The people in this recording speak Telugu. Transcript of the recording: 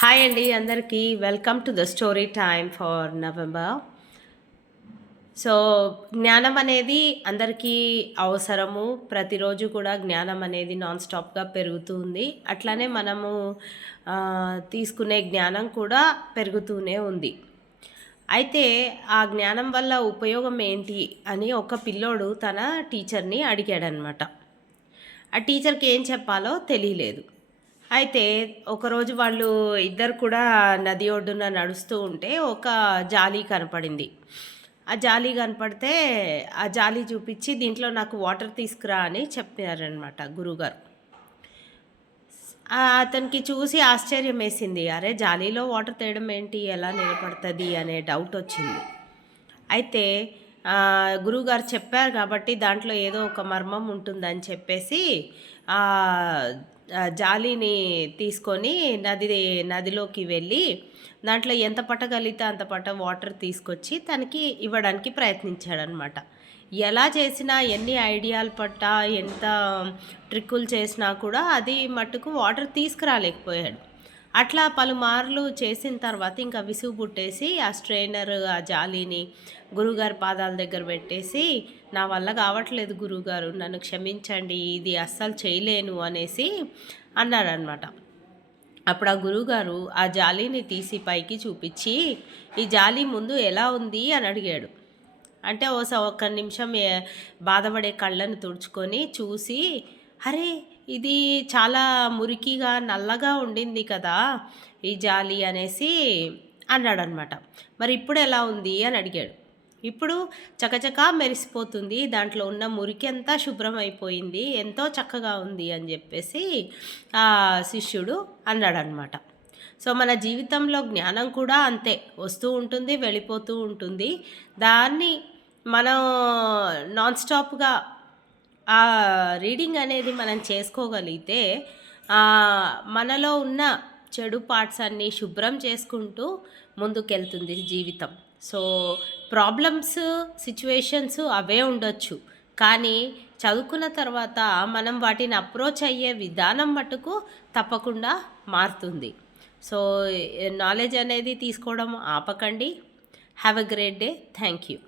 హాయ్ అండి అందరికీ welcome to the story time for November. So జ్ఞానం అనేది అందరికీ అవసరము. ప్రతిరోజు కూడా జ్ఞానం అనేది నాన్ స్టాప్గా పెరుగుతూ ఉంది. అట్లానే మనము తీసుకునే జ్ఞానం కూడా పెరుగుతూనే ఉంది. అయితే ఆ జ్ఞానం వల్ల ఉపయోగం ఏంటి అని ఒక పిల్లోడు తన టీచర్ని అడిగాడనమాట. ఆ టీచర్కి ఏం చెప్పాలో తెలియలేదు. అయితే ఒకరోజు వాళ్ళు ఇద్దరు కూడా నది ఒడ్డున నడుస్తూ ఉంటే ఒక జాలీ కనపడింది. ఆ జాలీ కనపడితే ఆ జాలీ చూపించి దీంట్లో నాకు వాటర్ తీసుకురా అని చెప్పారనమాట గురువుగారు. అతనికి చూసి ఆశ్చర్యం వేసింది. అరే జాలీలో వాటర్ తేయడం ఏంటి, ఎలా నిలబడుతుంది అనే డౌట్ వచ్చింది. అయితే గురువుగారు చెప్పారు కాబట్టి దాంట్లో ఏదో ఒక మర్మం ఉంటుందని చెప్పేసి జాలీని తీసుకొని నదిలోకి వెళ్ళి దాంట్లో ఎంత పట్టగలిగితే అంత పట్ట వాటర్ తీసుకొచ్చి తనకి ఇవ్వడానికి ప్రయత్నించాడనమాట. ఎలా చేసినా ఎన్ని ఐడియాలు పట్టా ఎంత ట్రిక్కులు చేసినా కూడా అది మట్టుకు వాటర్ తీసుకురాలేకపోయాడు. అట్లా పలుమార్లు చేసిన తర్వాత ఇంకా విసుగు పుట్టేసి ఆ స్ట్రెయినర్ ఆ జాలీని గురువుగారి పాదాల దగ్గర పెట్టేసి నా వల్ల కావట్లేదు గురువుగారు, నన్ను క్షమించండి, ఇది అస్సలు చేయలేను అనేసి అన్నాడనమాట. అప్పుడు ఆ గురువుగారు ఆ జాలీని తీసి పైకి చూపించి ఈ జాలీ ముందు ఎలా ఉంది అని అడిగాడు. అంటే ఒక్క నిమిషం బాధపడే కళ్ళను తుడుచుకొని చూసి, అరే ఇది చాలా మురికిగా నల్లగా ఉండింది కదా ఈ జాలి అనేసి అన్నాడనమాట. మరి ఇప్పుడు ఎలా ఉంది అని అడిగాడు. ఇప్పుడు చకచకా మెరిసిపోతుంది, దాంట్లో ఉన్న మురికి అంతా శుభ్రం అయిపోయింది, ఎంతో చక్కగా ఉంది అని చెప్పేసి ఆ శిష్యుడు అన్నాడనమాట. సో మన జీవితంలో జ్ఞానం కూడా అంతే, వస్తూ ఉంటుంది వెళ్ళిపోతూ ఉంటుంది. దాన్ని మనం నాన్ స్టాప్గా ఆ రీడింగ్ అనేది మనం చేసుకోగలిగితే మనలో ఉన్న చెడు పార్ట్స్ అన్నీ శుభ్రం చేసుకుంటూ ముందుకెళ్తుంది జీవితం. సో ప్రాబ్లమ్స్ సిచ్యువేషన్స్ అవే ఉండొచ్చు, కానీ చదువుకున్న తర్వాత మనం వాటిని అప్రోచ్ అయ్యే విధానం మటుకు తప్పకుండా మారుతుంది. సో నాలెడ్జ్ అనేది తీసుకోవడం ఆపకండి. Have a great day. Thank you.